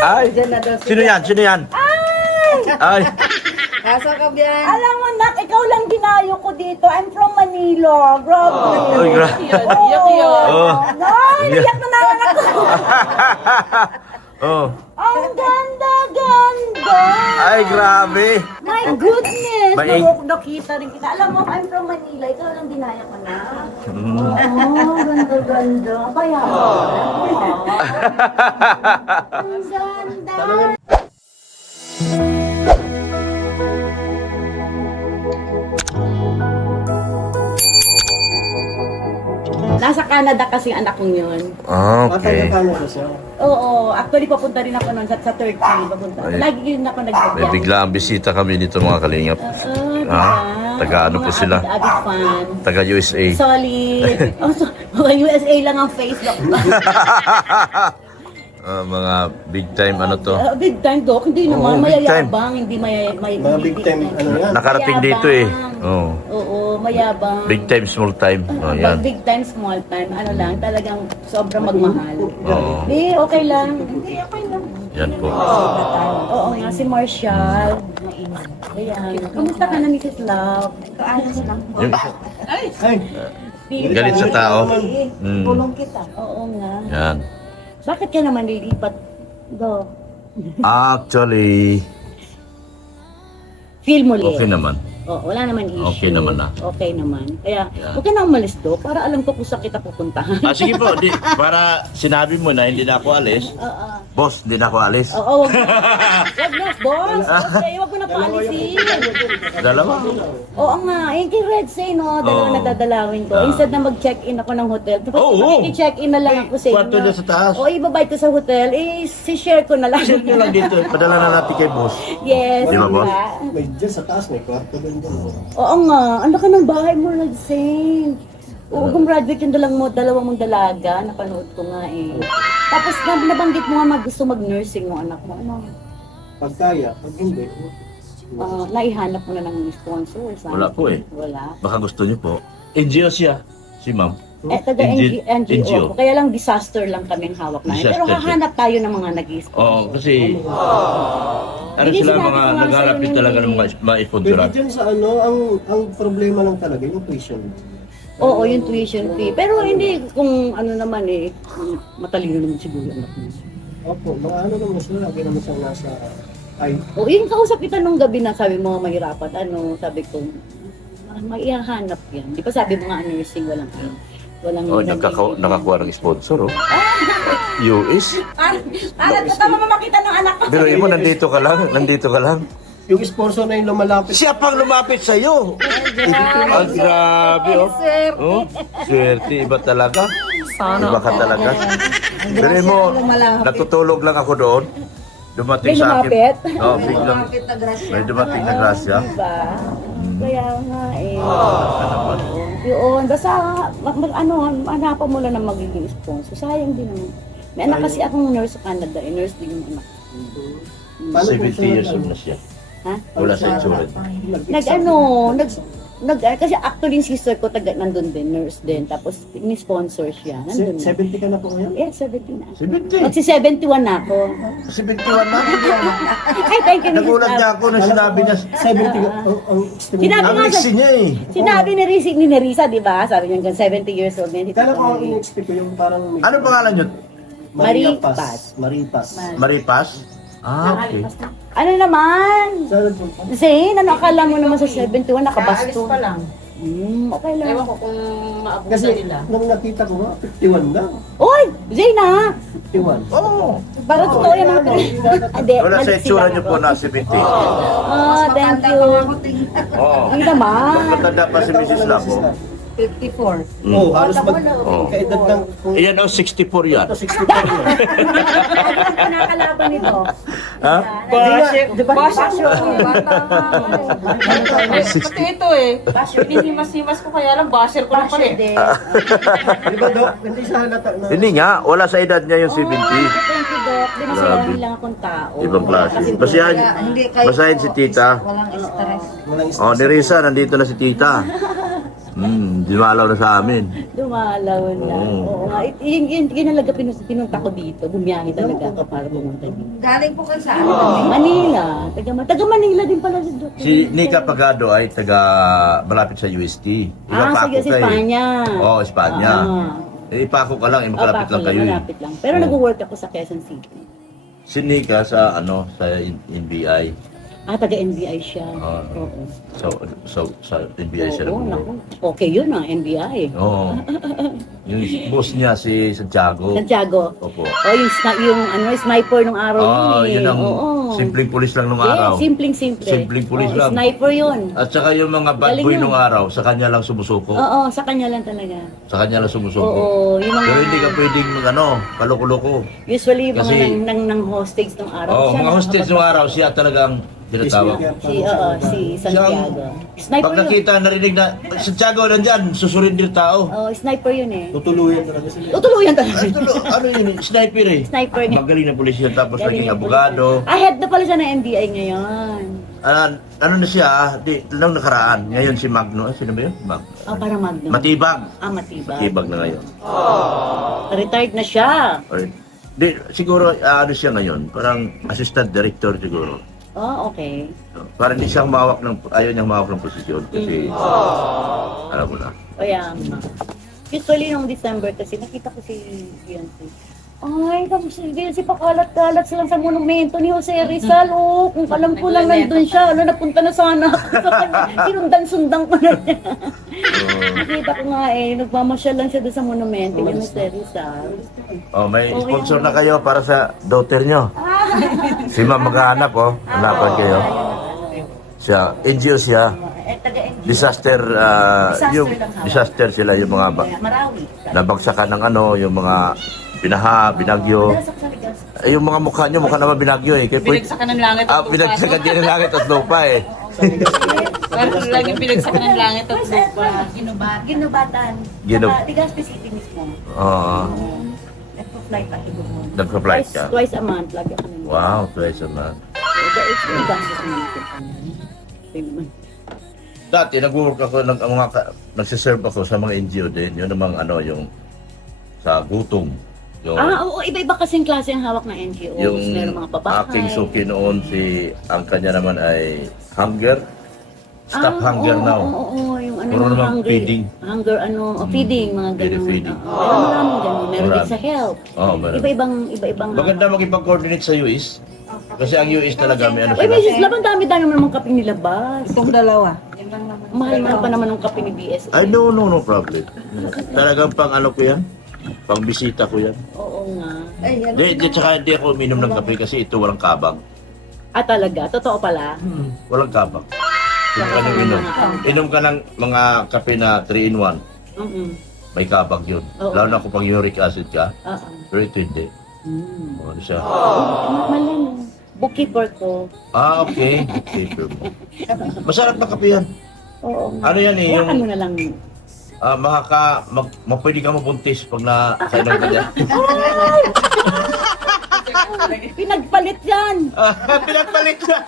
Ay, Diyan na daw sino yan? Sino yan? Ay, Kaso ka biyan. Alam mo, nak, ikaw lang dinayo ko dito. I'm from Manila. Grabe. ay, grabe. Iyak yun. Oh. Ay, iyak na naman ako. Oh. Ang ganda-ganda. Ay, grabe. My goodness. Maing- Nakita rin kita. Alam mo, I'm from Manila. Ikaw lang dinaya ko na. Mm. Oh, ganda-ganda. Kaya. Ang ganda. Nasa Canada kasi ang anak kong yun. Ah, okay. Taga-Canada siya. Oo, actually papunta rin ako noon sa Turkey. Papunta. Ay. Lagi rin ako May nagbibiyahe. bigla ang bisita kami nito mga kalingap. Diba? Taga ano po sila? Avid fan. Taga USA. Solid. Oh, mga USA lang ang Facebook. Mga big time ano to. Big time, Doc. Hindi naman. Oo, big time. Mayayabang. Hindi Mga big time, ano yan? Nakarating dito eh. Oh. Oo, mayabang. Big time, small time. Oh, yan. Big time, small time. Ano lang, talagang sobrang magmahal. Oo. Hindi, okay lang. Hindi, okay lang. Yan po. Oo nga, si Marshall. Ayan. Kamusta ka na, Mrs. Love? Kaayos lang. Yung, Ay, galit sa tao. Tulong kita. Oo nga. Yan. Bakit ka naman lilipat, Do? Actually, Feel mo okay liit. naman. Wala naman issue. Okay naman na. Okay naman. Kaya, Yeah. huwag ka na umalis, Do, para alam ko kung saan kita pupuntahan. Sige po, para sinabi mo na hindi na ako alis. Oo. Boss, hindi na ako alis. Oo, wag na. Wag na, boss. Okay, wag mo na paalisin. Dalawa. Oo nga, yung kay Red Say, no, dalawa Oo. na dadalawin ko. Instead na mag-check-in ako ng hotel, tapos Oo. check-in na lang ako sa inyo. Kwarto na sa taas. O, ibabay ko sa hotel, si-share ko na lang. Share nyo lang dito. Padala na natin kay boss. Yes, Di ba, boss? diba? may dyan sa taas, may kwarto din doon. Oo nga, ano ka ng bahay mo, Red Say? Oo, gumraduate yung dalawang mong dalaga, napanood ko nga eh. Tapos nabanggit mo nga gusto mag-nursing mo anak mo. Ano? Pag kaya, pag hindi, Naihanap mo na ng sponsor? Saan? Wala po eh. Wala. Baka gusto nyo po. NGO siya. Si ma'am. Taga NGO. NGO. Kaya lang disaster lang kaming hawak namin. Pero Disaster. hahanap tayo ng mga nag-sponsor. Oo, kasi ano Hindi, sila sinabi mga ko nga nagharap sa'yo din yun talaga eh. ng pwede maipunduran. dyan sa ano, ang problema lang talaga, yung tuition. Oo, yung tuition fee. Pero hindi kung ano naman eh, matalino naman siguro yung anak mo. Opo, mga ano naman sila, lagi naman siyang nasa ay, O, yung kausap kita nung gabi na sabi mo mahirapan, sabi ko, maihahanap yan. Di ba sabi mo nga nursing, walang Oh, nakakuha ng sponsor, oh. US. Para tama makita ng anak ko. Pero mo, nandito ka lang. yung sponsor na yung lumalapit. Siya pang lumapit sa'yo. Ang grabe, oh. Oh, swerte, iba talaga. Iba ka talaga. Pero mo, natutulog lang ako doon. Dumating May sa akin. lumapit? Oh, biglang may dumating na grasya. Diba? Kaya nga eh. Yun, basta hanapan mo lang na magiging sponsor. Sayang din naman. May anak kasi akong nurse sa Canada, nurse din yung anak. Paano po 70 siya years old na siya. Ha? Wala sa insurance. Kasi actually yung sister ko nandun din, nurse din. Tapos ni-sponsor siya. Nandun na. 70 ka na po ngayon? Yeah, 70 na. 70? Magsi 71 na ako. 71 na. Ay, thank you, Mrs. Nagulat niya Love. ako na sinabi niya. 70 ka, ang estimate. Sinabi Ang nga mix niya eh. Sinabi ni Nerissa, di ba? Sabi niya hanggang 70 years old. Hindi Kala ko ang in-expect ko yung parang Ano pangalan niyo? Maripas. Maripas. Maripas? Ah, okay. Ano naman? Saan po? Zane, ano akala mo naman sa 71 nakabasto? pa lang. Okay lang. Ewan ko kung maabutan Kasi nila. nung nakita ko nga, 51 na. Oy, Zane ha? 51. Oh, Para totoo yan mga Hindi, wala sa malik itsura sila. niyo po na 70. Thank you. Oo. Hindi naman. Matanda pa si Mrs. Lapo. 54. Oh, halos Oh. kaedad ng kung Iyan o, 64 yan. 64 yun. Nakakalaban nito. Ha? Basher. Basher yung bata. Pati ito eh. Hinihimas-himas ko kaya lang basher ko na pala eh. Hindi. Di ba, Dok? Hindi sa halata na. Hindi nga, wala sa edad niya yung 70. Thank you, Doc. Binasalahin lang akong tao. Ibang klase. Kasi Basahin si tita. Walang stress. Walang Oh, ni Risa, nandito na si tita. Dumalaw na sa amin. Dumalaw na. Oo nga. Yun talaga pinunta ko dito. Bumiyahe talaga ako para pumunta dito. Galing po kayo saan? Manila. Taga Manila din pala si Dr. Si Nika Pagado ay malapit sa UST. Sige, sa Espanya. Oo, Espanya. Ipako ka lang, makalapit lang kayo. Malapit lang. Pero nag-work ako sa Quezon City. Si Nika sa NBI. Taga-NBI siya. Oo. Sa NBI siya Oo, nag-work. naku. Okay yun NBI. Oo. Yung boss niya si Santiago. Santiago. Opo. Yung sniper nung araw yun yun ang Oo. simpleng pulis lang nung Yes, araw. simpleng-simple. Simpleng pulis lang. Sniper yun. At saka yung mga bad Galing boy yun. nung araw, sa kanya lang sumusuko. Oo, sa kanya lang talaga. Sa kanya lang sumusuko. Oo, yung mga... Pero hindi ka pwedeng kaloko-loko. Usually, yung mga Kasi- ng hostage nung araw. Oo, siya mga hostage nung araw, siya talagang tinatawag. Si Santiago. Sniper Pag yun. nakita, narinig na, Santiago nandyan, susurin din tao. Sniper yun eh. Tutuluyan talaga sila. Tutuluyan talaga. Ano yun, sniper eh. Sniper niya. Magaling na pulis yun, tapos Galing naging yung abogado. pulis. Head na pala siya ng NBI ngayon. Ano na siya, nung nakaraan, ngayon si Magno, sino ba yun? Parang Magnum. Matibag. Matibag. Matibag na ngayon. Retired na siya. Or, siguro, ano siya ngayon, parang assistant director siguro. Okay. Parang hindi siyang ayaw niyang mawak ng posisyon kasi, alam mo na. Kaya nga. Usually nung December kasi nakita ko si Beyonce. Ay, tapos si Beyonce pakalat-kalat sila sa monumento ni Jose Rizal. Kung alam ko lang nandun siya. Napunta na sana ako sa kanya. Sinundan-sundan ko na niya. Nakita ko nga nagmamasyal lang siya doon sa monumento ni Jose Rizal. May sponsor na kayo para sa daughter nyo. Si Ma'am maghahanap, hanapan kayo. Siya, NGO siya. Disaster, yung disaster sila, yung mga Marawi. nabagsakan ng yung mga binagyo. Yung mga mukha nyo, mukha naman binagyo eh. Kaya Binagsakan ng langit at lupa. binagsakan din ng langit at lupa eh. Parang laging binagsakan ng langit at lupa. Ginubatan. Legazpi City mismo. Oo. Nagpa-flight ako doon. Nagpa-flight ka. Twice a month. Lagi ako nandun. Wow, twice a month. Dati nag-work ako, nagsiserve ako sa mga NGO din. Yun namang yung sa gutom. Yung, Oo, iba-iba kasing klase ang hawak ng NGOs. yung Meron mga babahay. aking suki noon, ang kanya naman ay hunger. Stop hunger now. Oo, yung Puro naman feeding. Hunger, feeding, mga Feeding, ganun. feeding. Maraming ganun. Meron din Marami. sa health. Oo, meron. Iba-ibang Maganda makipag-coordinate sa US. Kasi ang US talaga may Uy, sila. Mrs. Laban, dami-dami naman mga kape nilabas. Itong dalawa. Yan lang naman. Mahal pa naman ng kape ni BS. Ay, no problem. Talagang pang ko yan. Pang bisita ko yan. Oo nga. Tsaka hindi ako uminom ng kape kasi ito walang kabang. Talaga? Totoo pala? Walang kabang. Kung ka nang inom. Inom ka ng mga kape na 3-in-1. May kabang yun. Oo. Lalo na kung pag uric acid ka. Oo. Pero ito hindi. Ano siya? Mali no. Bookkeeper ko. Okay. Paper mo. Masarap na kape yan. Oo nga. Ano yan eh? Hawakan mo na lang. Pwede ka mabuntis pag nakainom ka dyan. Pinagpalit yan! Pinagpalit siya.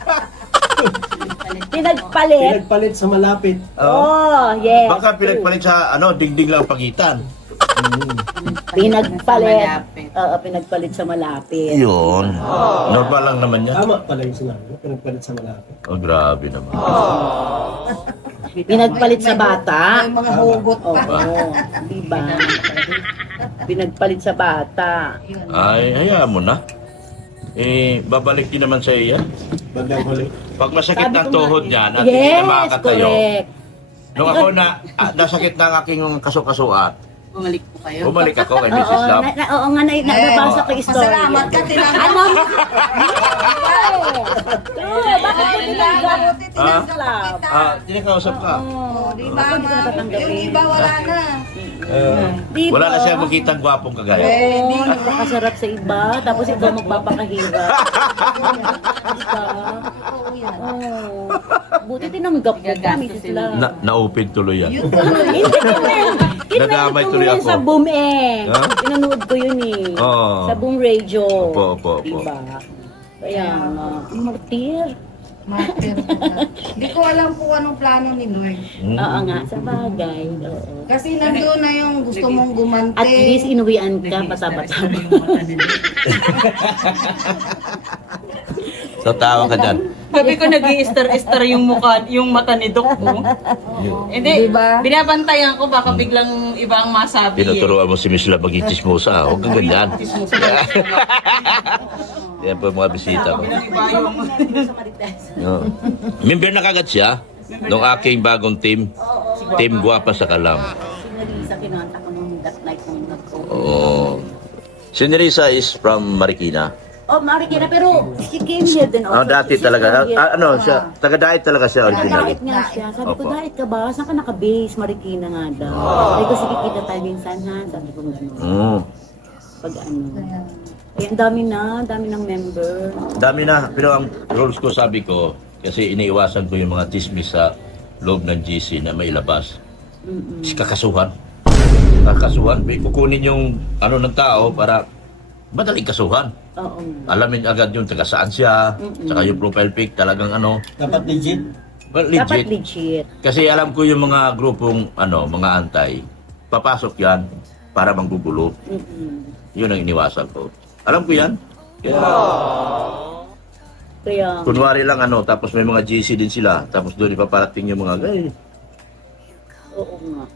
Pinagpalit! Pinagpalit sa malapit. Yes. Baka pinagpalit sa dingding lang pagitan. Pinagpalit. Malapit. Oo, pinagpalit sa malapit. Yun. Normal lang naman yan. Tama pala yung sinabi. Pinagpalit sa malapit. Oh, grabe naman. Pinagpalit sa bata. May mga hugot Oo, pa. diba? Pinagpalit sa bata. Ay, hayaan mo na. Babalik din naman sa iya. Bandang huli. Pag masakit Sabi ng ko tuhod nga niyan at Yes, hindi na makakatayo. correct. Nung ako nasakit na ang aking kasukasuan, Bumalik po kayo. bumalik ako kay Oo, Mrs. Love. oo nga, nabasa ko yung story. Masalamat ka, tinanggap. Ano? Bakit mo tinanggap? Tinanggap. Tinakausap ka. Di ba, Ako hindi ko ma'am? natatanggapin. Yung iba wala na. Diba? Wala na siya makitang gwapong kagaya. Oo, napakasarap sa iba, tapos ikaw magpapakahirap. Diba? Oo. Buti tinanggap ko pa, Mrs. Love. Na-open tuloy yan. Hindi ko rin. Nadamay tuloy ako. Sa Boom eh. Ha? Pinanood ko yun eh. Oo. Sa Boom Radio. Opo. Diba? Kaya nga, martir. Martyr po na. Hindi ko alam po anong plano ni Lord. Oo nga, sa bagay. Oo. Kasi nandoon na yung gusto mong gumante. At least inuwian ka, pataba-taba. So, tawa ka dyan. Sabi ko nag-i-star yung mukha, yung mata ni Doc mo. Hindi, Diba? binabantayan ko baka biglang iba ang masabi. Tinuturuan mo si Miss La maging chismosa. Huwag kang ganyan. Yan po yung mga bisita ko. Iba yung... Oo. Member na kagad siya ng aking bagong team. Team Guwapa sa Kalam. Sinarisa, kinanta ko nung that night nung nag-go. Oo. Si Nerissa is from Marikina. Oh, Marikina, pero she came here din. Oh, dati talaga. Ano, siya, taga-diet talaga siya originally. Nagdait nga siya. Sabi ko, Opo. dait ka ba? Saan ka naka-base? Marikina nga daw. Sabi ko, sige, kita tayo minsan ha. Sabi ko, gano'n. Oo. Pag ano. Eh, ang dami ng member. Dami na. Pero ang rules ko, sabi ko, kasi iniiwasan ko yung mga chismis sa loob ng GC na may labas. Is kakasuhan. Kakasuhan. May kukunin yung ano ng tao para madaling kasuhan. Oo. Alamin agad yung taga saan siya, saka yung profile pic talagang ano. Dapat legit. Well, Dapat legit. legit. Kasi alam ko yung mga grupong ano, mga antay, papasok yan para manggugulo. Yun ang iniwasan ko. Alam ko yan. Kaya, Kunwari lang ano, tapos may mga GC din sila, tapos doon ipaparating yung mga, oo nga.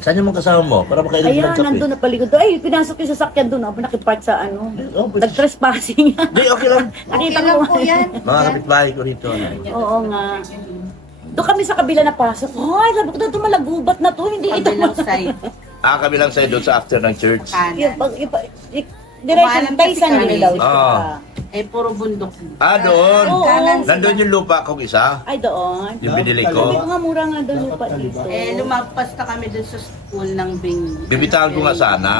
saan yung mga kasama mo? Para makailan Ayan, ng nandun na paligod. Ay, pinasok yung sasakyan doon. Ako nakipark sa ano. Nag-trespassing. Hindi, okay lang. Nakita Okay lang ko. po yan. Mga kapitbahay ko rito. Ano. Oo nga. Doon kami sa kabila na pasok. Ay, sabi ko doon malagubat na to. Hindi ito. Kabilang side. Kami lang sa'yo doon sa after ng church. Direction, Taysan Nilaw siya. Ah. Eh, puro bundok. Doon. Oo. Nandun yung lupa kong isa. Ay, doon. Yung binili Sabi ko ko. nga, mura nga doon lupa dito. Lumagpas na kami dun sa school ng Bing. Bibitawan ko nga sana.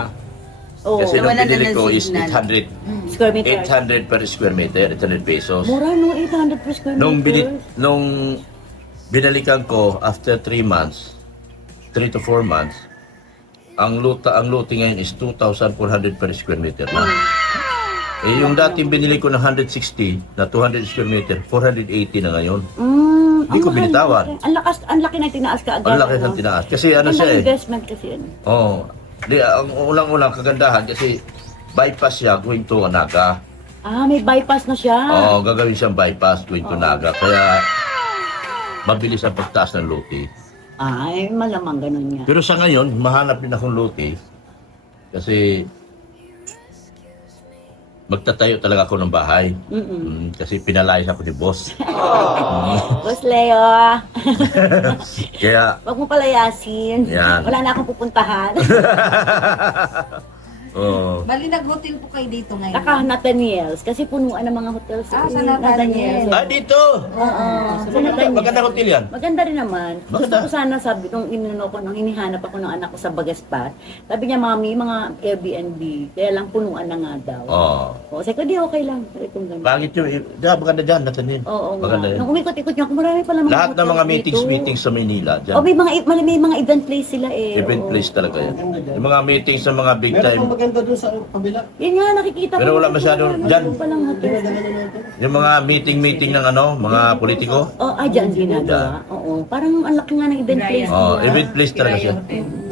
Oo. Kasi nung Wala na binili ng ko is signal. 800. Square meter. 800 per square meter. 800 pesos. Mura no, 800 per square meter. Nung binalikan ko after 3 months, 3 to 4 months, ang luti ngayon is 2,400 per square meter na. Eh, yung dating binili ko ng 160 na 200 square meter, 480 na ngayon. Hindi ko ang mahal binitawan. na. Ang laki na tinaas ka agad. Ang laki ano? ng tinaas. Kasi ano Magandang siya eh. investment kasi yan. Oh, ang ulang-ulang kagandahan kasi bypass siya going to Naga. Ah, may bypass na siya. Oo, gagawin siyang bypass going to Naga. Kaya mabilis ang pagtaas ng luti. Ay, malamang ganun yan. Pero sa ngayon, mahanap din akong luti kasi magtatayo talaga ako ng bahay. Kasi pinalayas ako ni boss. Boss Leo, Kaya, wag mo palayasin. Yan. Wala na akong pupuntahan. oh, Bali, nag-hotel po kayo dito ngayon. Naka Nathaniel's kasi punuan ng mga hotels. Ah, sa Nathaniel. dito! Oo, sa Nathaniel. Magandang hotel yan. Maganda rin naman. Gusto Maganda. ko sana sabi, nung hinihanap ako ng anak ko sa Bagaspat, sabi niya, Mami, mga Airbnb, kaya lang punuan na nga daw. Oh. O, sabi ko, di okay lang. Sabi ko, ganun. Pangit yun. Diyan, maganda dyan, Nathaniel. Oo nga. Maganda yan. Nung umikot-ikot niya, marami pala mga Lahat ng hotels mga dito. meetings sa Manila. Dyan. Oh, may mga event place sila eh. Event Oo. place talaga yan. Yung mga meetings sa mga big Meron time. pang maganda doon sa kabila. Yan nga, nakikita Pero ko. wala masyado dyan. Palang hotel. Yung mga meeting ng ano, mga politiko. Oh, dyan ginagawa. Oo. Parang ang laki nga ng event place Oh, nila. event place talaga siya.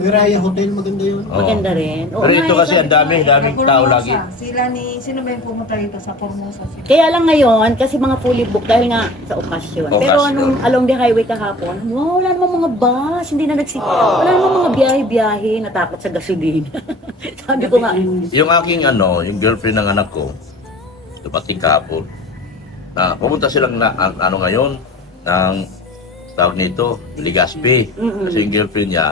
Raya Hotel, maganda yun. Oh. Maganda rin. Oo Pero nga, ito eh, kasi sabi ang daming tao lagi. Sino ba yung pumunta rito sa Formosa? Kaya lang ngayon, kasi mga fully booked dahil nga sa okasyon. Pero Okasyon. nung along the highway kahapon, wow, wala namang mga bus, hindi na wala namang mga biyahe-biyahe, natakot sa gasolina. Sabi ko nga, Yung aking ano, yung girlfriend ng anak ko, dumating kahapon. Na pumunta silang ano ngayon ng tawag nito, Legazpi. Kasi yung girlfriend niya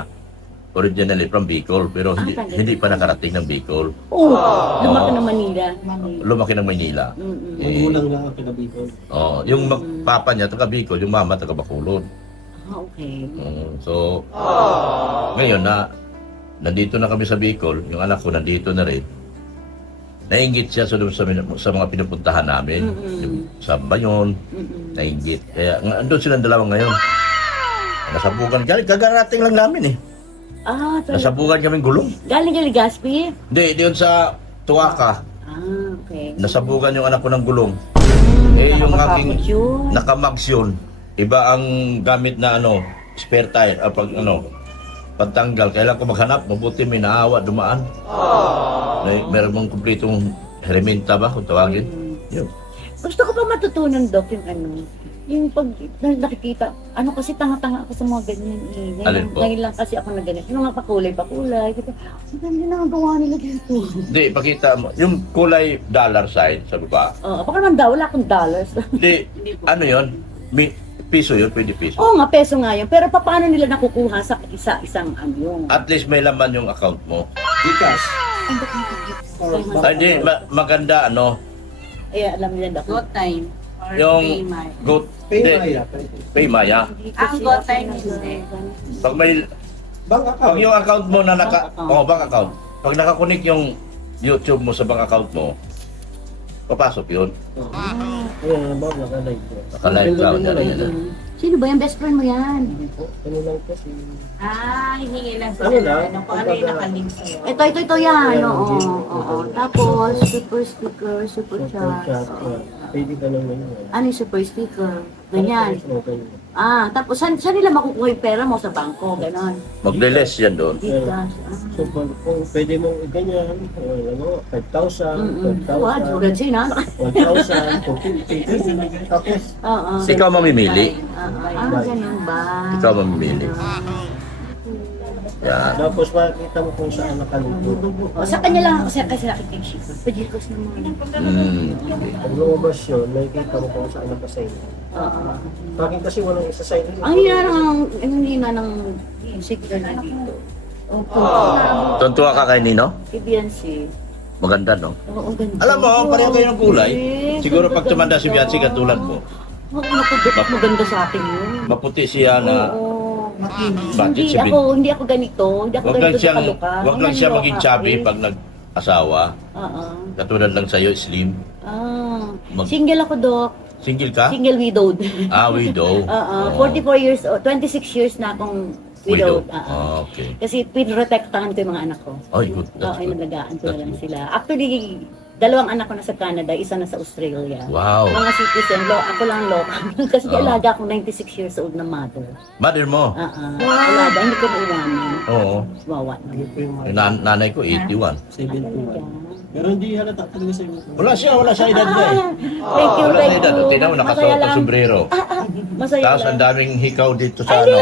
originally from Bicol pero hindi pa nakarating ng Bicol. lumaki ng Manila. Lumaki ng Maynila. Magulang lang ang pinabito. Yung papa niya taga Bicol, yung mama taga Bacolod. Ah, okay. So ngayon na nandito na kami sa Bicol, yung anak ko nandito na rin. Nainggit siya sa mga pinupuntahan namin. Yung sa Bayon, nainggit. Kaya andun silang dalawa ngayon. Nasabugan, gagarating lang namin eh. Ah, talaga. Nasabugan kaming gulong. Galing ka Legazpi? Hindi, diyon sa Tuwaka. Okay. Nasabugan yung anak ko ng gulong. Yung aking Nakakatakot yun. nakamags yun. Iba ang gamit na spare tire. Pag pagtanggal, kailangan ko maghanap. Mabuti may naawa, dumaan. Meron mong kumpletong herramienta ba kung tawagin? Yun. Gusto ko pa matutunan, Doc, yung pag nakikita, kasi tanga-tanga ako sa mga ganyan eh. Alin po? Ngayon lang kasi ako na ganyan. Yung mga pakulay-pakulay. Ang ganda nakagawa nila dito. Hindi, pakita mo. Yung kulay dollar sign, sabi ba? Baka naman daw, wala akong dollars. Hindi, ano yun? Piso yun, pwede piso. Oo nga, peso nga yun. Pero paano nila nakukuha sa isang yung? At least may laman yung account mo. Gcash. Ay, hindi, maganda Ay, alam nila, Doc. Go time. Or yung Paymay. Paymaya. Paymaya. Ang go time hindi. Pag may Bank Pag account. yung account mo na bank Bank account. Pag nakakunik yung YouTube mo sa bank account mo, papasok yun. Ayan, bank naka-live ko. Naka-live ka. Sino ba yung best friend mo yan? Hindi po. Ano lang po si... Hihingi lang sa Ano lang? kung ano yung nakalink sa'yo. Ito yan. Ayan, Oo. Gcash. Tapos, super sticker, super Chat. chat. Pwede ka naman yun. Ano yung super sticker? Ganyan. Okay. Tapos saan nila makukuha yung pera mo sa bangko? Ganon. Magle-less yan doon. Gcash. So, kung pwede mong ganyan, 5,000, What? 12,000, Maganda yun, ha? 1,000, 450. Tapos, Oo. Ikaw mamimili. Ganun ba? Ikaw mamimili. Yan. tapos makikita mo kung saan nakalugod. Sa kanya lang ako kasi nakikita. Pagkikos naman. Pag lumabas yun, makikita mo kung saan nakasign. Bakit kasi walang isa-sign. Ang hina ng signal na dito. Opo. Tuntua ka kay Nino? Si Maganda, no? Oo, ganda. Alam mo, pareho kayo ng kulay. Eh, Siguro ganda, pag tumanda si ganda. Biancy, katulad mo. Oo, nakudukot maganda sa akin yun. Maputi siya na Oo. bakit si Hindi ako ganito. Hindi ako Wag lang ganito siyang, kaluka. wag lang siya maging chubby eh. pag nag-asawa. Oo. Katulad lang sa'yo, slim. Mag- Single ako, Doc. Single ka? Single widowed. Widow. Oo. Oo. 44 years old. 26 years na akong Widow. widowed. Okay. Kasi pinrotektahan ko yung mga anak ko. Ay, good. Oo, That's good. inalagaan ko na That's lang good. sila. Actually, dalawang anak ko nasa Canada, isa na sa Australia. Wow. Mga citizen, ako lang local. Kasi Ah. alaga akong 96 years old na mother. Mother mo? Alaga, hindi ko maiwanan. Oo. Wawa naman. Yung nanay ko, 81. 71. Pero hindi halata talaga sa iyo. Wala siya edad niya eh. Thank you, Wala siya thank edad. you. Tingnan mo, Masaya nakasuot ng lang. sombrero. Masaya Tapos ang lang. daming hikaw dito sa Ay, ano.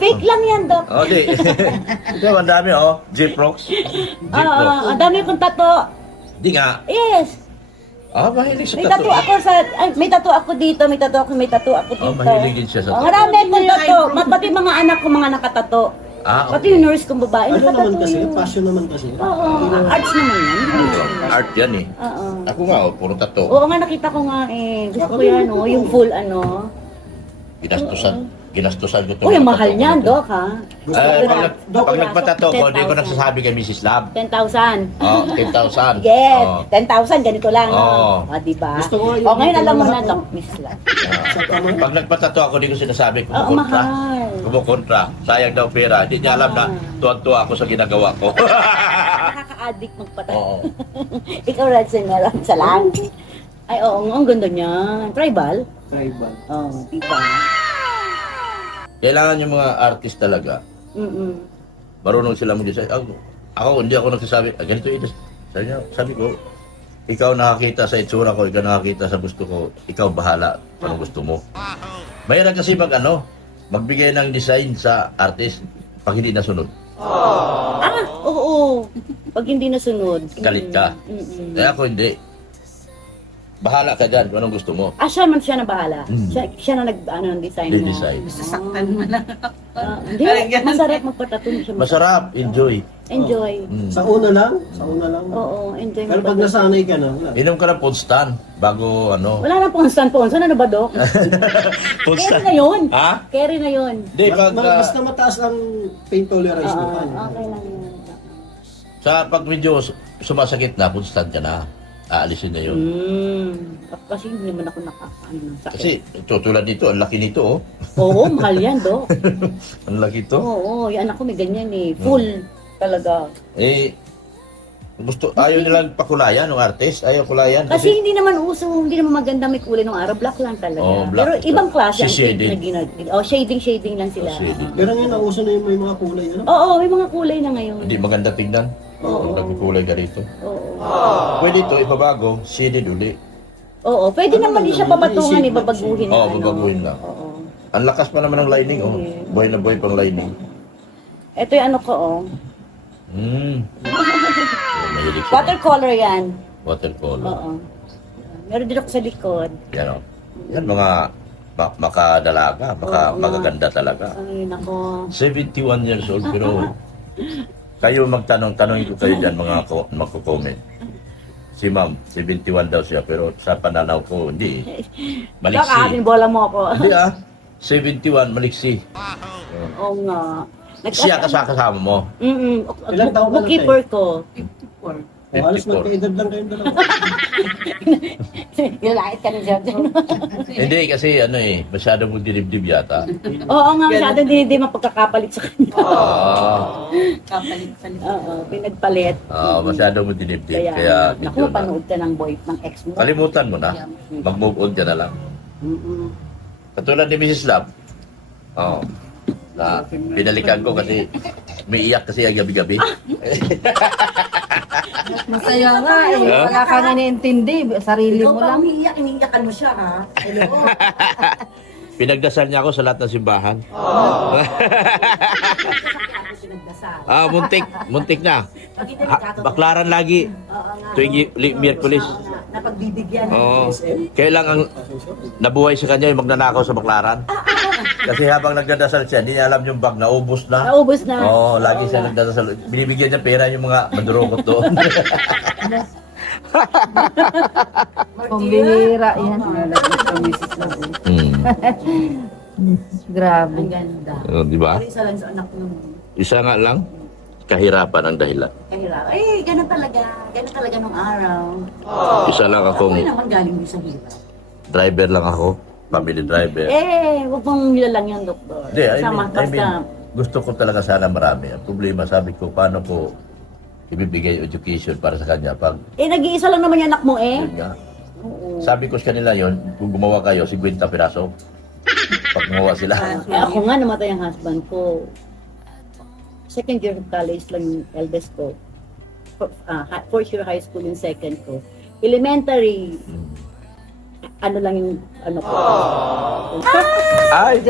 fake lang yan, Doc. Oh, di. Ito, ang dami, oh. Jeeprox. Jeeprox. Ang dami kong tato. Di nga. Yes. Mahilig sa May tattoo. tattoo ako may tattoo ako dito, may tattoo ako dito. Mahilig din siya sa tattoo. Marami akong tattoo. Pati mga anak ko mga nakatato. Okay. Pati yung nurse kong babae, Ano naman nakatato kasi, yun. passion naman kasi. Oo, arts naman yan. Art yan eh. Oo. Ako nga, oh, puro tattoo. Oo nga, nakita ko nga eh. Gusto ko yan, yung full Ginastusan ko ito. Uy, ang mahal niyan, Doc, ha? Pag nagpatato ko, di ko nagsasabi kay Mrs. Lab. 10,000. Oh, 10,000. Yes, Oh. 10,000, ganito lang, Oo. no? Diba? Gusto ko nga O, ngayon yung alam mo na, lahat, Doc, Miss Lang. Pag nagpatato ako, di ko sinasabi Oo, kumukontra. mahal. Kumukontra. Sayang daw pera. Hindi niya alam na tuwan-tuwa ako sa ginagawa ko. Nakaka-addict magpatato. Oo. Ikaw, Radson, meron sa lang. Ay, oo, ang ganda niyan. Tribal? Tribal. Oo, diba? Kailangan yung mga artist talaga. Mm-mm. Marunong sila mag-design. Ako, hindi ako nagsasabi, ganito ito. Sabi ko, ikaw nakakita sa itsura ko, ikaw nakakita sa gusto ko, ikaw bahala kung gusto mo. Mayroon kasi magbigay ng design sa artist pag hindi nasunod. Oo. Pag hindi nasunod. Galit ka. Mm-mm. Kaya ako hindi. Bahala ka dyan kung anong gusto mo. Siya na bahala. Mm. Siya na ng design mo. Di-design. Sasaktan mo lang. Hindi, masarap magpatato siya. Masarap, enjoy. Enjoy. Sa una lang? Sa una lang. Oo, enjoy Pero pag magpatato. nasanay ka na, wala. Inom ka ng Ponstan bago Wala na ponsan. Ano ba, Dok? Carry na yun. Ha? Carry na yun. Hindi, pag Basta mataas ang pain tolerance mo. Okay lang yun. pag medyo sumasakit na, Ponstan ka na. Aalisin na yun. Kasi hindi naman ako nakakaano ng sakit. Kasi ito, tulad nito, ang laki nito, oh. Oo, mahal yan, Dok. Ang laki ito. Oo, yung anak ko may ganyan eh. Full talaga. Ayaw nilang pakulayan ng artist. Ayaw kulayan. Kasi hindi naman uso, hindi naman maganda may kulay ng araw. Black lang talaga. Oh, black. Pero ibang klase ang Si cake na shading. ginagawa. Oh, shading lang sila. Shading. Pero ngayon, nauso na yung may mga kulay, ano? Oo, may mga kulay na ngayon. Hindi maganda tingnan. Oo. Nagkukulay ka rito. Oo. Pwede ito, ibabago, shaded uli. Oo, pwede naman din siya papatungan, May babaguhin Oo, na. babaguhin lang. Oo. Ang lakas pa naman ng lining, oh. Buhay na buhay pang lining. Ito yung ano ko, oh. Mahilig siya. Watercolor yan. Watercolor. Oo. Meron din ako sa likod. Yan, oh. Yan mga makadalaga, magaganda talaga. Ay, nako. 71 years old, pero kayo tanongin ko kayo dyan, mga magko-comment. Si ma'am, 71 daw siya, pero sa pananaw ko, hindi. Maliksi. bola mo ako. Hindi 71, maliksi. Oo nga. Siya kasama mo. Ilang taon ka na, Bookkeeper ko. O, halos magkaedad lang kayong dalawa. Nilait ka na dyan. Hindi, kasi masyado mo dinibdib yata. Oo nga, masyado hindi mapagkakapalit sa kanya. Kapalit-palit. Oo, pinagpalit. Masyado mo dinibdib, Kaya, kaya naku, medyo na. panood ka ng ng ex mo. Kalimutan mo na. Mag-move on ka na lang. Katulad ni Mrs. Love. Na pinalikan ko kasi may iyak kasi ang gabi-gabi. Masaya nga eh. Wala ka nga niintindi. Sarili mo lang. iniiyakan mo siya ha. Hello? Pinagdasal niya ako sa lahat ng simbahan. Muntik na. Baklaran lagi. Tuwing Miyerkules. Napagbibigyan. Oo. Kailang ang nabuhay sa kanya yung magnanakaw sa baklaran. Kasi habang nagdadasal siya, hindi niya alam yung bag, naubos na. Naubos na. Oo, lagi siya nagdadasal. Binibigyan niya pera yung mga madurukot doon. Kumbihira yan. Grabe. Ang ganda. Di ba? Isa lang sa anak mo. Isa nga lang, kahirapan ang dahilan. Kahirap. Ganun talaga. Ganun talaga nung araw. Isa lang akong Ako naman galing din sa hirap. driver lang ako, family driver. Huwag mong nilalang yan, doktor. Hindi, I Sama, mean, gusto ko talaga sana marami. Ang problema, sabi ko, paano ko ibibigay education para sa kanya pag nag-iisa lang naman yung anak mo yun nga. Sabi ko sa kanila yun, kung gumawa kayo, 50 piraso. Pag gumawa sila. Ako nga namatay ang husband ko. Second year of college lang yung eldest ko. Fourth year high school yung second ko. Elementary, ano lang yung ano ko. Ay!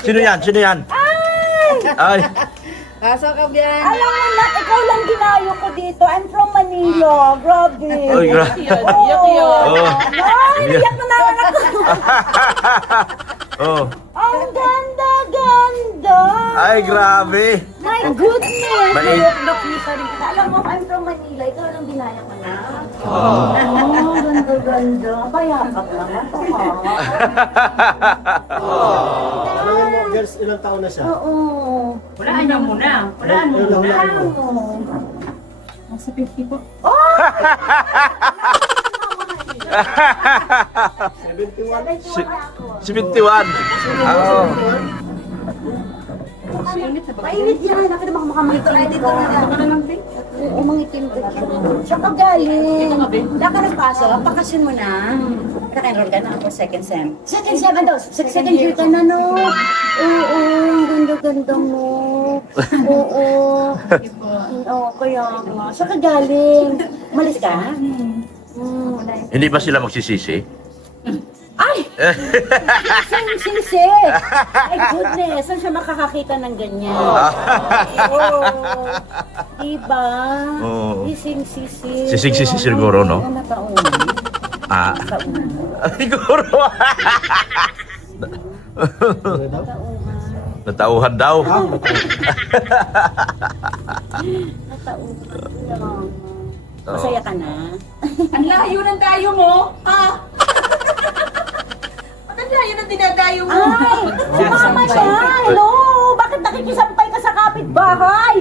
Sino yan? Sino yan? Ay! Kaso ka biyan. Alam mo na, ikaw lang ginayo ko dito. I'm from Manila. Grabe. Ay, grabe. Iyak yun. Oh. Ay, iyak na naman ako. Oh. Ang ganda-ganda. Ay, grabe. My goodness. Mali- Nakita rin kita. Alam mo, I'm from Manila. Ikaw lang dinaya ko na. Oh, ganda-ganda. Payapak naman to, ha? Alam mo, girls, ilang taon na siya? Oo. Walaan niyo muna. Walaan mo Ilang muna. taon mo? Nasa 50 po. 71. Oo. Mainit yan. Nakita mo makamangitim ka. Oo, mangitim ka siya. Siya ka galing. Wala ka nagpasok. Pakasyon mo na. Naka-enroll ka na ako second sem. Second sem, ano? Second year ka na, no? Oo, ang ganda-ganda mo. Oo. Oo, kaya nga. Siya ka galing. Umalis ka? Hindi ba sila magsisisi? Ay! Sing-sing-si! Ay, goodness! Saan siya makakakita ng ganyan? Oo. Diba? Oo. Sising-sisi. Sising-sisi siguro, no? Ano taon? Ah. Taon. Siguro. Natauhan daw. Natauhan. Masaya ka na? Ang layo ng dayo mo. Ha? Ang layo ng dinadayo mo. Ay! Si mama siya! Hello! Bakit nakikisampay ka sa kapitbahay?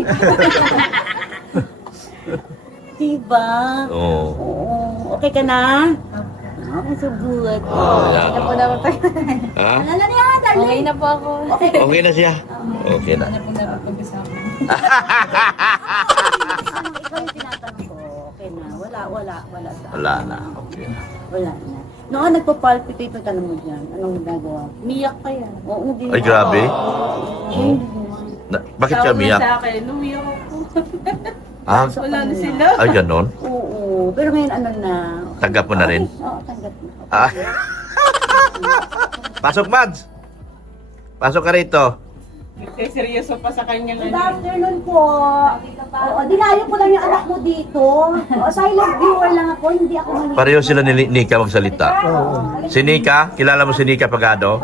Diba? Oo. Oo. Okay ka na? Oh, so good. Yeah. Ako dapat tayo. Ha? Ano na niya, darling? Okay na po ako. Okay. Okay na siya? Okay na. Ano po dapat pag-usapan? Ikaw yung tinatanong ko. Okay Wala sa Wala na. Okay. Wala na. Noon nagpa-palpitate yung tanong mo dyan. Anong ginagawa? Miyak pa yan. Oo, hindi. Ay, grabe. Hindi. Bakit ka Tawag na umiyak? sa akin, umiyak ako. Ah, Wala na sila. ay, ganon. Oo, pero ngayon ano na. Tanggap mo na rin. Oo, tanggap na. Ah. Pasok, Mads! Pasok ka rito. Seryoso pa sa kanyang Good afternoon po. Oo, dinayo ko lang yung anak mo dito. Oo, silent viewer lang ako, hindi ako mahilig. Pareho sila ni Nika magsalita. Si Nika, kilala mo si Nika Pagado?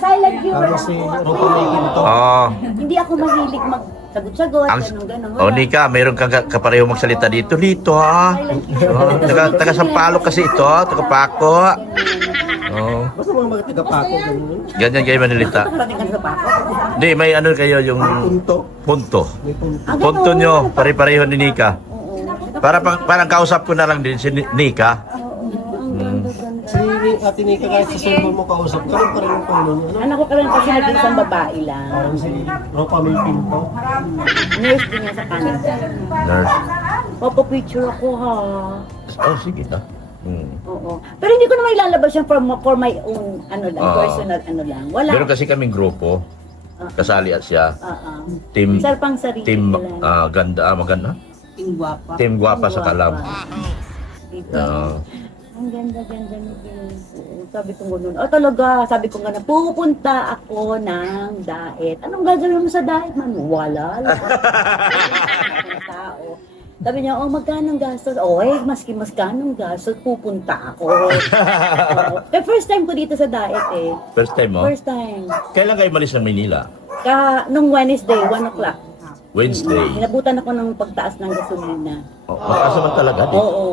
Silent viewer lang Si ako. Ropa may ginto. Oo. Hindi ako mahilig magsagot-sagot, ganun-ganun. Oh, Nika, mayroon kang kapareho magsalita dito. Dito, ha? Silent viewer. Taga Sampaloc kasi ito, taga Paco. Oh. Basta mga taga-pako ganun. Ganyan kayo manilita. Parating ka sa pako. Hindi, may ano kayo yung Punto. punto. May punto. Punto nyo, pare-pareho ni Nika. Oo. Parang kausap ko na lang din si Nika. Oo, ang ganda-ganda. Si Ate Nika kahit sa cellphone mo kausap, karoon pa rin ang tono niya. Ano? Anak ko ka lang kasi naging isang babae lang. Parang si Ropa may pinto. Nurse din niya sa Canada. Nurse. Papa-picture ako ha. Oh, sige na. Oo. Pero hindi ko naman ilalabas yan for my own, ano lang, Ah. personal, ano lang. Wala. Meron kasi kaming grupo. Kasali at siya. Team, Sarpang sarili team lang. ganda, maganda. Ting guwapa. Team Guwapa sa Kalam. Diba? Ah. Ang ganda-ganda ni Vince. Sabi ko gano'n. Oh, talaga. Sabi ko gano'n, pupunta ako ng diet. Anong gagawin mo sa diet, man? Wala. Tao. Sabi niya, oh, magkano ang gastos? Oh, maski magkano ang gastos, pupunta ako. The first time ko dito sa diet eh. First time mo? First time. Kailan kayo malis ng Maynila? Nung Wednesday, 1 o'clock. Wednesday. Hinabutan ako ng pagtaas ng gasolina. Oh, mataas naman talaga dito. Oo.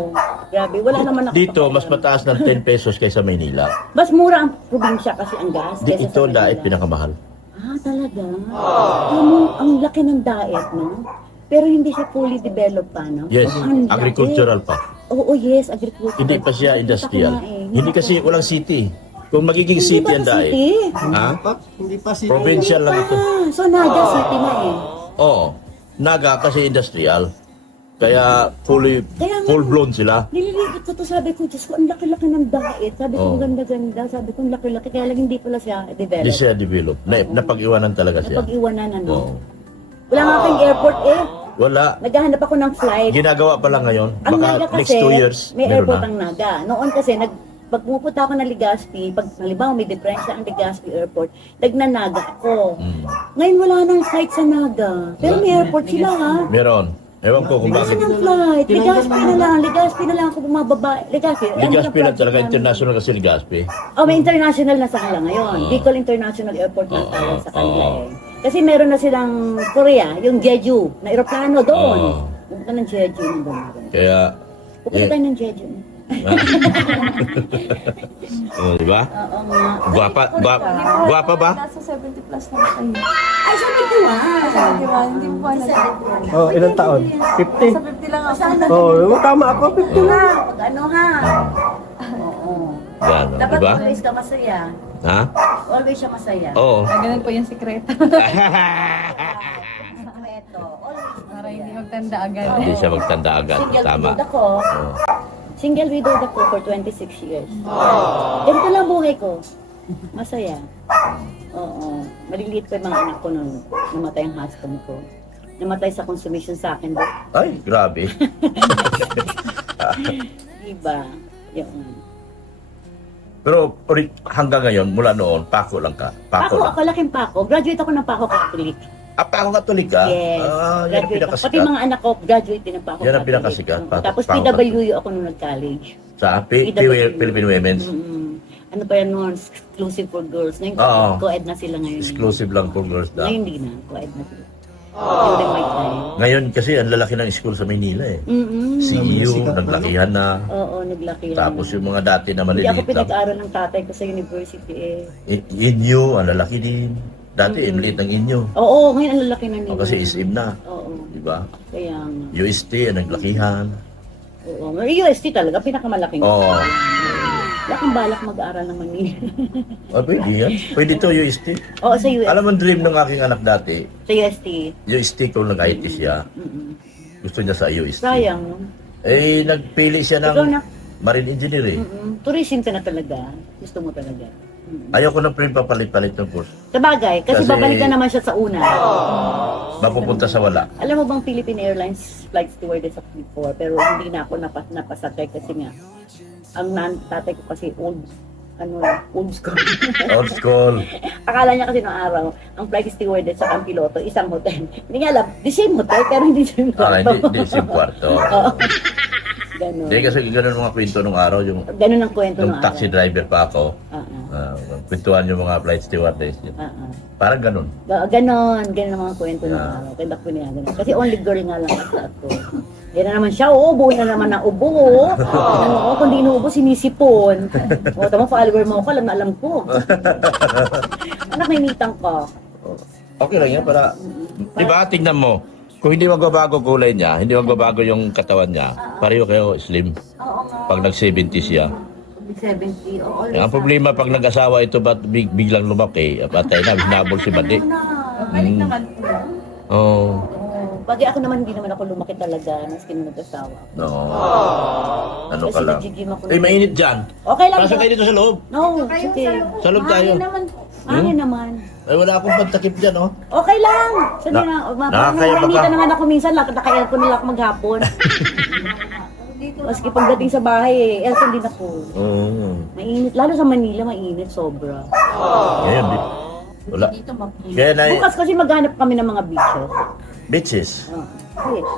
Grabe, wala naman ako. Dito, mas mataas ng 10 pesos kaysa Maynila. Mas mura ang probinsya kasi ang gas. Di, kaysa ito sa Manila. dapat pinakamahal. Ah, talaga? Alam mo, ang laki ng diet, no? Pero hindi siya fully developed pa, no? Yes, Ang laki. agricultural pa. Oo, yes, agricultural. Hindi pa siya industrial. Nakita ko nga eh. Hindi kasi walang city. Kung magiging Hindi city pa ang sa daig. city. Ha? Hindi pa si Provincial lang ito. Ah, so Naga City na eh. Oo. Naga kasi industrial. Kaya Kaya nga- full blown sila. Nililigot ko to, sabi ko, Diyos ko, ang laki-laki ng diet. Sabi ko, Oo. ang ganda-ganda. Sabi ko, ang laki-laki. Kaya lang hindi pala siya Hindi developed. siya develop. Napag-iwanan talaga siya. Napag-iwanan, ano? Oo. Wala nga akong airport eh. Wala. Naghahanap ako ng flight. Ginagawa pa lang ngayon. Ang Baka Naga next kasi, 2 years, may meron airport na. ang Naga. Noon kasi, pag pumupunta ako ng Legazpi, pag halimbawa may diferensya ang Legazpi Airport, nagnanaga ako. Mm. Ngayon wala nang flight sa Naga. Pero may airport sila ha. Meron. Ewan ko kung Kasi bakit. ng flight. Legazpi na lang ako bumababa. Legazpi. Ligaspi lang talaga. International kasi Ligaspi. Oh, may international na sa kanila ngayon. Oo. Bicol International Airport na Oo, tawag sa kanila oo. eh. Kasi meron na silang Korea, yung Jeju, na aeroplano doon. Oo. Pupunta ng Jeju. Kaya, Pupunta tayo ng Jeju. oh, di ba? Oo nga. Gwapa ba? Nasa 70 plus na kayo. Ay, sabi ko nga. Di ba? Hindi po alam. Oh, ilang taon? 50? Sa 50 lang ako. Sana Oh, tama ako, 50 na. pag ano ha. Oo. Yan, oh, Dapat di ba? always ka masaya. Ha? Always siya masaya. Oo. Ganun po yung sikreto. Ito, always Para hindi magtanda agad. Hindi siya magtanda agad. Single Tama. widowed ako. Oo. Single widowed ako for 26 years. Ganito lang buhay ko. Masaya. Oo. Maliliit pa yung mga anak ko nung namatay ang husband ko. Namatay sa consumption sa akin. Ay, grabe. Diba? Yun. Pero hanggang ngayon, mula noon, pako lang ka. Pako lang. Ako laking Pako. Graduate ako ng Pako Catholic. Ah, pako katolik ka? Yes. Ah, yan ang Graduate ako. pinakasikat. Pati mga anak ko, graduate din ng Pako Yan ang Catholic. pinakasikat, Tapos Pako PWU ako nung nag-college. Sa Philippine Women's. Ano pa yan noon? Exclusive for girls. Ngayon, Oo. co-ed na sila ngayon. Exclusive lang for girls daw. Ngayon di na. Co-ed na sila. During my time. Ngayon kasi ang lalaki ng school sa Maynila eh. CEU, Sikat na, naglakihan na. Oo, naglaki yan. Tapos yung mga dati na Hindi ako maliliit lang. pinag-aaral ng tatay ko sa university eh. Inyo, ang lalaki din. Dati, ang liit ng inyo. Oo, ngayon ang lalaki na nila. O, kasi SM na. Oo, Di ba? kaya nga. UST, ang naglakihan. Oo, UST talaga, pinakamalaking. Oo. Wala kang balak mag-aaral ng Manila. Oh, pwede yan. Pwede to UST. Oo, sa UST. Alam mo, ang dream ng aking anak dati, Sa UST. UST kung nag-IT siya. Gusto niya sa UST. Sayang. No? Eh, nagpili siya Ikaw ng na. marine engineer eh. Tourism ka na talaga. Gusto mo talaga. Ayoko na pre papalit-palit ng course. Sabagay, kasi Kasi- babalik na naman siya sa una. Mapupunta sa wala. Alam mo bang Philippine Airlines flight stewardess ako before, pero hindi na ako napasakay kasi nga, ang tatay ko kasi old school. Old school. Akala niya kasi noong araw, ang flight stewardess at ang piloto, isang hotel. Hindi nga alam, the same hotel, pero hindi same Ah, kwarto. hindi si kwarto. Oo. Ganun. Hindi kasi ganun mga kwento nung araw. Yung Ganun ang kwento nung ng taxi driver pa ako. Kwentuhan yung mga flight stewardess. Yun. Parang ganun. Ganon ang mga kwento ng Yeah. araw. Kaya bakit niya ganun. Kasi only girl nga lang kasi ako. Yan na naman siya, ubo na naman na ubo. Oo, kung di inuubo, sinisipon. O, tama, follower mo ako, alam na alam ko. Anak, nainitang ka. Okay lang yan para... Di ba, tingnan mo. Kung hindi magbabago kulay niya, hindi magbabago yung katawan niya, pareho kayo slim. Oo nga. Pag nag-70 siya. 70, oo. Ang problema pag nag-asawa ito, ba't biglang lumaki? Patay na, hinabol si Badi. Balik naman po. Oo. Bagay ako naman, hindi naman ako lumaki talaga, maski nung nag-asawa. No. Ano Kasi ka lang. nag-gym ako. Eh, mainit dyan. Okay lang. Pasok kayo dito sa loob. No, sige. Sa loob tayo. Mahangin naman po. Hangin naman. Ay, wala akong pagtakip dyan, oh. Okay lang. Sige Na- na. nakakaya ba ka? naman ako minsan. Naka-aircon nila ako maghapon. Maski pagdating sa bahay, aircon din ako. Oo. Mainit. Lalo sa Manila, mainit. Sobra. Ngayon, wala. Dito mapili. Kaya na, Bukas kasi maghanap kami ng mga beaches. bitches. Oh, fish.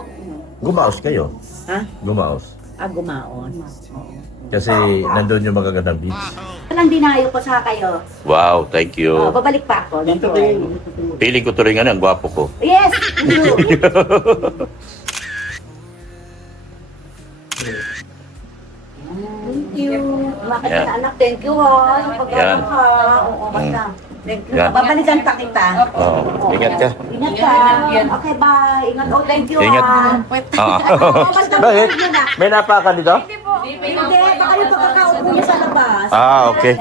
Gumaos kayo. Ha? Gumaos. Gumaon. Kasi nandun yung magagandang beach. Anong dinayo ko sa kayo? Wow, thank you. Babalik pa ako. Dito Piling ko tuloy nga ang gwapo ko. Yes! You. Thank you. Bakit Yan. na anak? Thank you ha. Yan. Pagkakas ha. Oo, basta. Thank you. Yan. Babalikan pa kita. Oo. Ingat ka. Ingat ka. Okay, bye. Ingat. Oh, thank you Ingat. ha. Ah. basta Bakit? mo na. May napakan dito? Hindi, baka yung pagkakaupo niya sa labas. Ah, okay.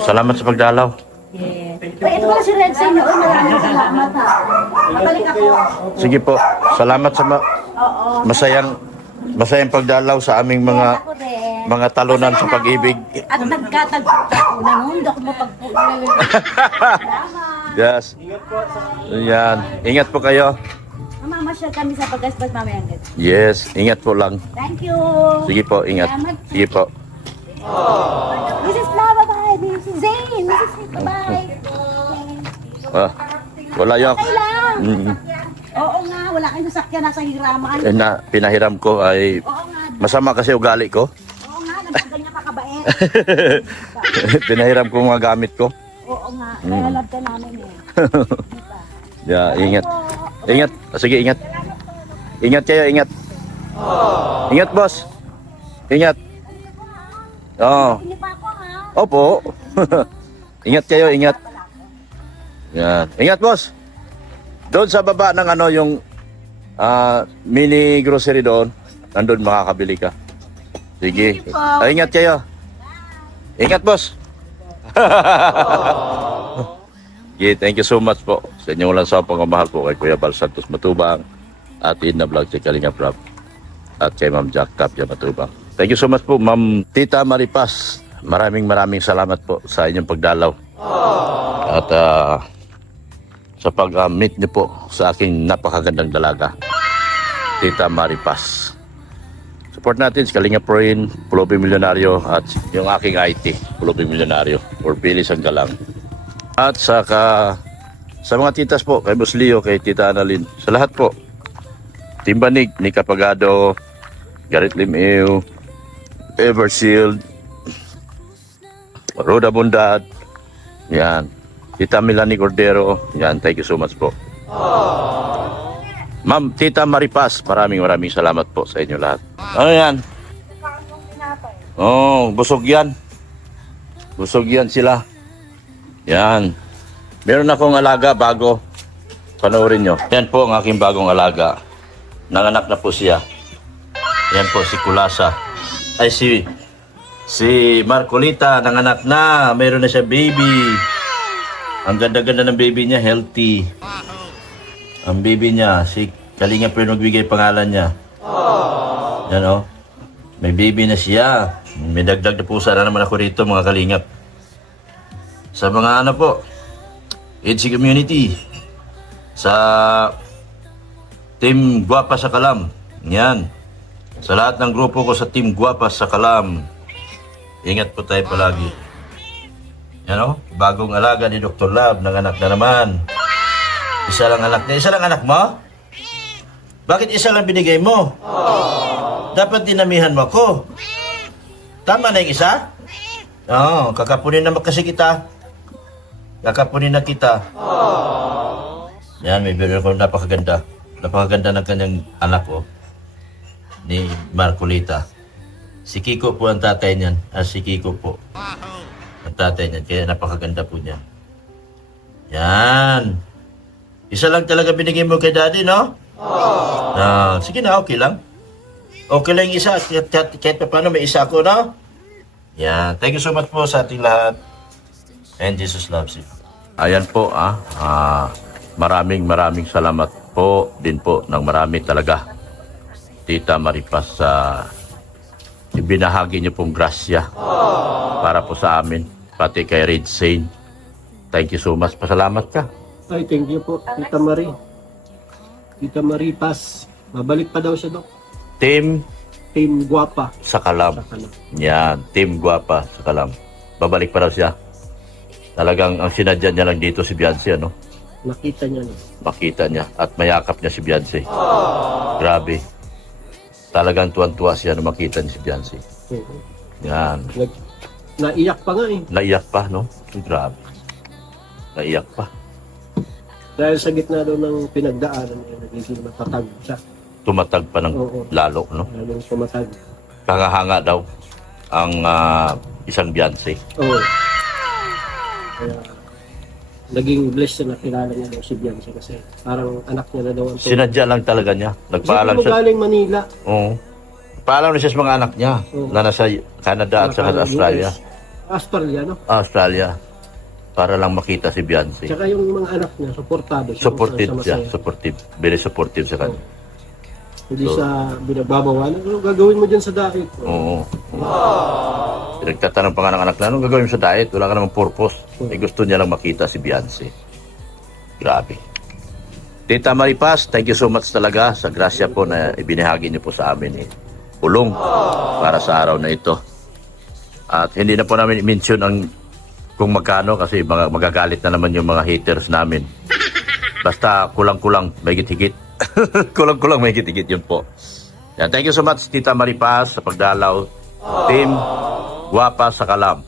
Salamat sa pagdalaw. Yes. Ay, ito pala si Red sa inyo. Uy, maraming salamat ha. Babalik ako. Sige po. Salamat sa Oo. masayang pagdalaw sa aming mga Ako rin. mga talunan sa pag-ibig. At nagkatagpunan nun, hindi ako mapagpunan. Salamat. Yes. Yan. Ingat po kayo. Mamamasyal kami sa Pagaspas mamayang gabi. Yes. Ingat po lang. Thank you. Sige po. Ingat. Sige po. Mrs. Fla, bye-bye. Mrs. Zane. Mrs. Zane, bye-bye. Ah, wala yung... Okay lang. Mm, Oo nga, wala kayong sasakyan nasa hiraman. na pinahiram ko ay Oo nga, masama kasi ugali ko. oo nga, nagkaganyan kakabait. Pinahiram ko mga gamit ko. Oo nga, kaya love ka namin eh. Yeah, ingat. Ingat. Sige, ingat. Ingat kayo, ingat. Ingat, boss. Ingat. Oo. Hindi pa ako ha. Opo. Ingat kayo, ingat. Yan. Ingat, boss. Doon sa baba ng ano yung mini grocery doon, nandun makakabili ka. Sige. Ay, ingat kayo. Ingat, boss. Okay, thank you so much po sa inyong walang sawang pagmamahal po kay Kuya Bal Santos Matubang at Ina Vlog si Kalinga Prab at kay Ma'am Jack Tapia Matubang. Thank you so much po, Ma'am Tita Maripas. Maraming salamat po sa inyong pagdalaw. At sa pag-meet niyo po sa aking napakagandang dalaga, Tita Maripas. Support natin si Kalinga Proin, Pulubi Milyonaryo at yung aking IT, Pulubi Milyonaryo or Billy Sanggalang. At sa mga titas po, kay Boss Leo, kay Tita Annalyn, sa lahat po. Team Banig, Nika Pagado, Garrett Limeo, Evershield, Roda Bundad, yan. Tita Melanie Cordero, yan, thank you so much po. Ma'am, Tita Maripas, maraming salamat po sa inyo lahat. Ano yan? Oh, busog yan. Busog yan sila. Yan. Meron akong alaga bago. Panoorin nyo. Yan po ang aking bagong alaga. Nanganak na po siya. Yan po si Kulasa. Ay si Marcolita nanganak na. Meron na siya baby. Ang ganda-ganda ng baby niya, healthy. Ang baby niya, si Kalinga pero nagbigay pangalan niya. Yan o. May baby na siya. May dagdag na pusa na naman ako rito mga kalingap. Sa mga ano po, EDC community, sa Team Guapa sa Kalam. Yan. Sa lahat ng grupo ko sa Team Guapa sa Kalam, ingat po tayo palagi. Yan o, bagong alaga ni Dr. Love, nanganak na naman. Isa lang anak niya. Isa lang anak mo? Bakit isa lang binigay mo? Dapat dinamihan mo ko. Tama na yung isa? Oo, kakapunin naman kasi kita. Kakapunin na kita. Yan, may biro ko napakaganda. Napakaganda ng kanyang anak ko. Ni Marcolita. Si Kiko po ang tatay niyan. Si Kiko po. Ang tatay niyan. Kaya napakaganda po niya. Yan. Isa lang talaga binigay mo kay daddy, no? Sige na, okay lang. Okay lang yung isa. Kahit pa paano may isa ako, no? Yan. Thank you so much po sa ating lahat. And Jesus loves you. Ayan po, maraming salamat po din po ng marami talaga. Tita Maripas, ibinahagi niyo pong grasya para po sa amin, pati kay Red Saint. Thank you so much. Pasalamat ka. Ay, thank you po, Tita Marie. Tita Marie Paz. Babalik pa daw siya, Dok. Team Team Guapa sa Kalam. sa Kalam. Yan, Team Guapa sa Kalam. Babalik pa raw siya. Talagang ang sinadya niya lang dito si Beyonce, ano? Nakita niya na. Makita niya at mayakap niya si Beyonce. Grabe. Talagang tuwan-tuwa siya na makita niya si Beyonce. Oo. Yan. Naiyak pa nga eh. Naiyak pa, no? Grabe. Naiyak pa. Dahil sa gitna daw ng pinagdaanan niya, nagiging matatag siya. Tumatag pa ng Oo. lalo, no? Lalong tumatag. Kangahanga daw ang isang Beyonce. Oo. Kaya, naging blessed na kilala niya daw si Beyonce kasi parang anak niya na daw ang Sinadya lang talaga niya. Nagpaalam Kasi siya. galing Manila. Oo. Paalam na siya sa mga anak niya Oo. na nasa Canada at sa Australia. Australia, no? Australia. Para lang makita si Beyonce. Tsaka yung mga anak niya, supportado siya. Supportive sa siya. masaya. Supportive. Very supportive sa kanya. Hindi siya binababawalan. Ano gagawin mo dyan sa dahil? Oo. Pinagtatanong pa nga ng anak na, anong gagawin mo sa diet? Wala ka namang purpose. Eh, gusto niya lang makita si Beyonce. Grabe. Tita Maripas, thank you so much talaga sa grasya po na ibinahagi niyo po sa amin. Ulong para sa araw na ito. At hindi na po namin i-mention ang kung magkano kasi magagalit na naman yung mga haters namin. Basta kulang-kulang, may higit-higit. Kulang-kulang, may higit-higit yun po. Yan, thank you so much, Tita Maripas, sa pagdalaw. Team Guapa sa Kalam.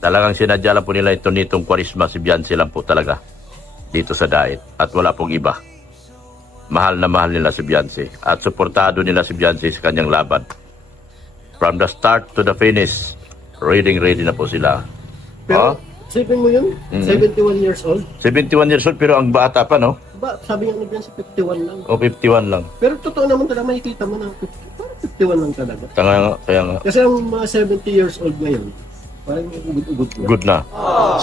Talagang sinadya lang po nila ito nitong Kwarisma. Si Beyonce lang po talaga dito sa diet. At wala pong iba. Mahal na mahal nila si Beyonce. At suportado nila si Beyonce sa kanyang laban. From the start to the finish, ready na po sila. Pero, isipin mo yun, 71 years old. 71 years old pero ang bata pa, no? Ba, sabi nga ni Beyonce, 51 lang. O 51 lang. Pero totoo naman talaga, makikita mo na 51 lang talaga. Kaya nga. Kasi ang mga 70 years old ngayon, parang ugot-ugot na. Good na.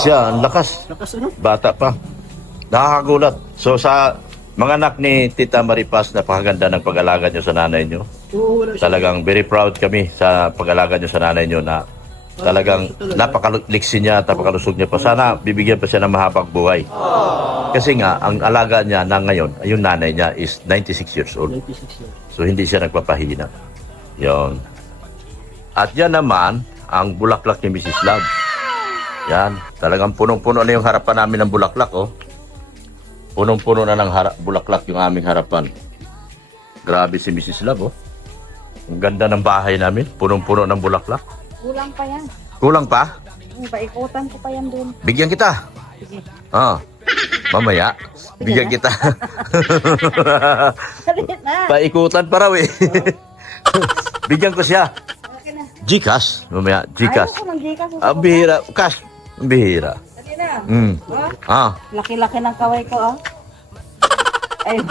Siya, ang lakas. Lakas ano? Bata pa. Nakakagulat. So sa mga anak ni Tita Maripas, napakaganda ng pag-alaga nyo sa nanay nyo. Oo, wala siya. Talagang very proud kami sa pag-alaga nyo sa nanay nyo na talagang napakaliksi niya at napakalusog niya pa. Sana bibigyan pa siya ng mahabang buhay. Kasi nga, ang alaga niya na ngayon, yung nanay niya is 96 years old. 96 years. So hindi siya nagpapahina. Yon. At yan naman, ang bulaklak ni Mrs. Love. Yan, talagang punong-puno na yung harapan namin ng bulaklak, oh. Punong-puno na ng bulaklak yung aming harapan. Grabe si Mrs. Love, oh. Ang ganda ng bahay namin, punong-puno ng bulaklak. Kulang pa yan. Kulang pa? Paikutan ko pa yan dun. Bigyan kita. Mamaya, bigyan kita. Paikutan pa raw eh. Bigyan ko siya. Gcash, mamaya, Gcash. Ayoko ng Gcash. Ang bihira, cash, ang bihira. Sige na. Laki-laki ng kaway ko, oh. Ay,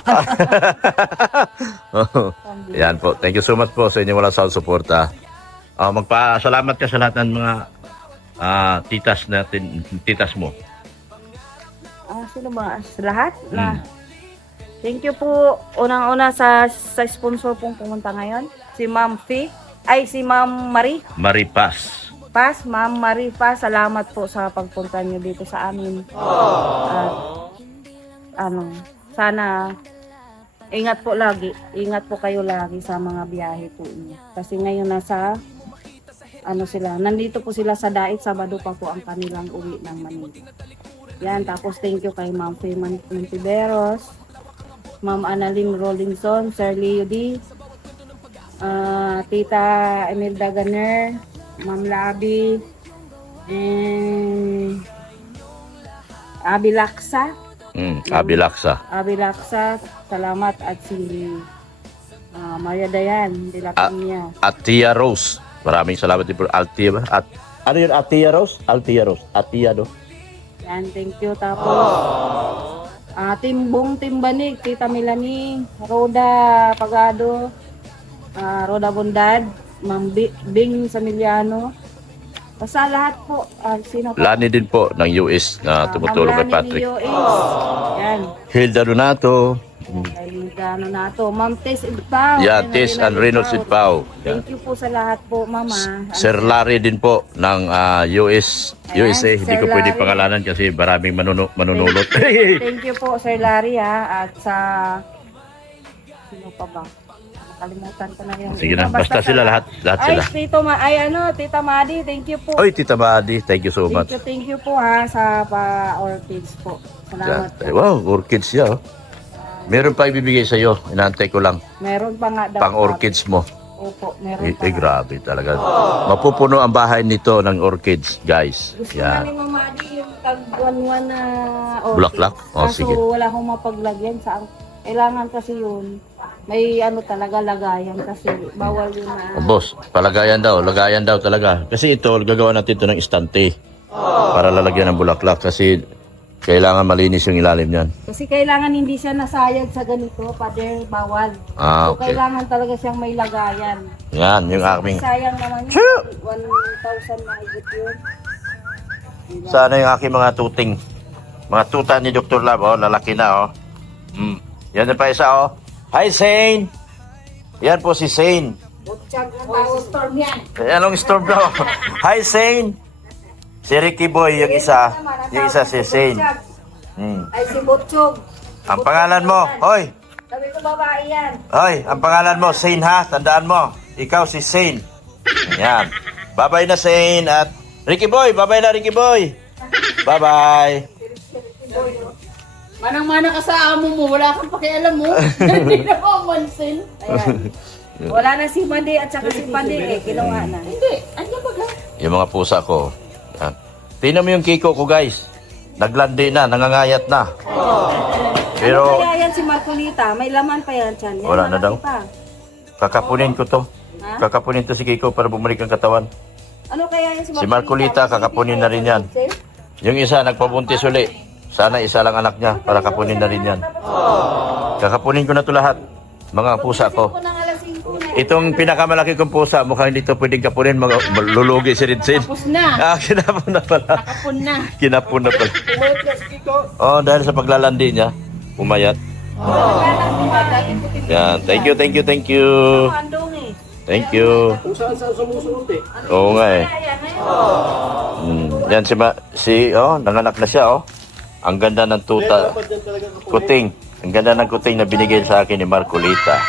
Yan po. Thank you so much po sa inyong walang sawang suporta. Magpasalamat ka sa lahat ng mga titas natin, titas mo. sino ba? Sa lahat? Na, Thank you po unang-una sa sponsor pong pumunta ngayon. Si Ma'am Fee, ay si Ma'am Marie. Maripas. Ma'am Marie Paz, salamat po sa pagpunta niyo dito sa amin. At sana ingat po lagi. Ingat po kayo lagi sa mga biyahe po niyo. Kasi ngayon nasa nandito po sila sa Dait, Sabado pa po ang kanilang uwi ng Manila. Yan, tapos thank you kay Ma'am Faye Montiveros, Ma'am Annalyn Rollinson, Sir Leo D, Tita Emelda Ganer, Ma'am Labi, and Abi Laksa. Abi Laksa. Abi Laksa, salamat. At si Maria Dayan de la Piña. At Tia Rose. Maraming salamat din po. Altia. At, ano yun? Atia Rose? Altia Rose. Atia, no? Yan, thank you. Tapos, Timbong Timbanig, Tita Melanie, Roda Pagado, Roda Bondad, Ma'am Bing Samiliano. Basta lahat po. Sino po? Lani din po ng US na tumutulong kay Ma'am Lani Patrick. ni US. Yan. Hilda Donato. Ay, gano na to. Ma'am Tess Idpao. Yan, Tess and Reynolds Idpao. Yan. Thank you po sa lahat po, Mama. Sir Larry din po ng USA. Hindi Sir ko pwede Larry. pangalanan kasi maraming manunulot. Thank you po, Sir Larry, ha. At sa... Sino pa ba? Nakalimutan ko na yung... Sige na, basta sila lahat sila. Tita Madi, thank you po. Oy, Tita Badi, thank you so much. Thank you po, ha, sa orchids po. Salamat po. Wow, orchids siya. Oh. Meron pa ibibigay sa iyo. Inaantay ko lang. Meron pa nga daw. Pang orchids mo. Opo, meron pa. Grabe talaga. Mapupuno ang bahay nito ng orchids, guys. Gusto Yan. namin mamadi yung tag-1-1 na orchids. Bulaklak? Oh, Kaso sige. wala akong mapaglagyan. Kailangan kasi yun. May talaga lagayan kasi bawal yun na. Oh, boss, lagayan daw talaga. Kasi ito, gagawa natin ito ng istante. Para lalagyan ng bulaklak kasi kailangan malinis yung ilalim niyan. Kasi kailangan hindi siya nasayag sa ganito, pader, bawal. So, Okay. kailangan talaga siyang may lagayan. Yan, yung aking... Sayang naman yun. 1,000 na higit yun. Sana yung aking mga tuting. Mga tuta ni Dr. Lab, oh, lalaki na, oh. Yan pa isa, oh. Hi, Zane! Yan po si Zane. Butchag na tao. Storm yan. Anong storm daw? Hi, Zane! Si Ricky Boy, yung isa. Yung isa si Zane. Ay, si Butchog. Ang pangalan mo, hoy! Sabi ko babae yan. Hoy, ang pangalan mo, Zane ha? Tandaan mo. Ikaw si Zane. Yan. Bye-bye na, Zane. At Ricky Boy, bye-bye na, Ricky Boy. Bye-bye. Manang-mana ka sa amo mo, wala kang pakialam mo. Hindi na ako mansin. Ayan. Wala na si Mandi at saka si Pandi eh. Kinuha na. Hindi, andyan ba ka? Yung mga pusa ko. Yan. Tingnan mo yung kiko ko, guys. Naglandi na, nangangayat na. Pero Ano kaya yan si Marcolita? May laman pa yan, Chan. Yan, Wala na malaki daw. pa. kakapunin ko to. Ha? Kakapunin to si Kiko para bumalik ang katawan. Ano kaya yan si Si Marcolita, kakapunin na rin yan. Yung isa, nagpabuntis uli. Sana isa lang anak niya para kapunin na rin yan. Kakapunin ko na to lahat. Mga pusa ko. Itong pinakamalaki kong pusa, mukhang hindi to pwedeng kapunin. Lulugi si Rinsin. Tapos na. Kinapon na pala. Kapun na. Kinapon na pala. Oh, dahil sa paglalandi niya, umayat. Yan, thank you. Thank you. Kung saan sumusunod eh. Oo nga eh. Yan nanganak na siya oh. Ang ganda ng tuta. Kuting. Ang ganda ng kuting na binigay sa akin ni Marcolita.